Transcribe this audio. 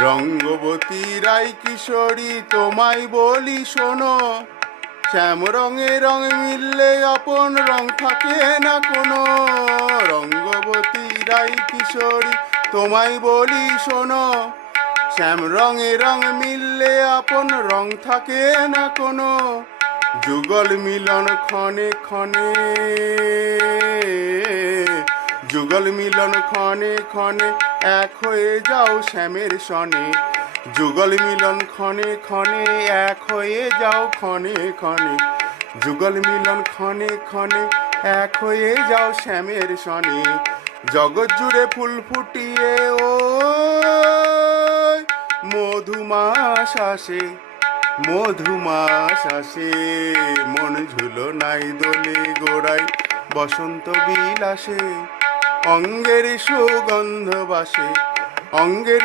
রঙ্গবতী রাই কিশোরী তোমায় বলি শোনো, শ্যাম রঙে রং মিললে আপন রং থাকে না কোনো। রঙ্গবতী রাই কিশোরী তোমায় বলি শোনো, শ্যাম রঙে রং মিললে আপন রং থাকে না কোনো। যুগল মিলন ক্ষণে ক্ষণে, যুগল মিলন ক্ষণে ক্ষণে এক হয়ে যাও শ্যামের সনে। যুগল মিলন ক্ষণে ক্ষণে এক হয়ে যাও ক্ষণে ক্ষণে। যুগল মিলন ক্ষণে ক্ষণে এক হয়ে যাও শ্যামের সনে। জগৎ জুড়ে ফুল ফুটিয়ে ও মধুমাস আসে, মধুমাস আসে। মন ঝুলো নাই দোলে গোড়ায় বসন্ত বিলাসে। অঙ্গের সুগন্ধ বাসে, অঙ্গের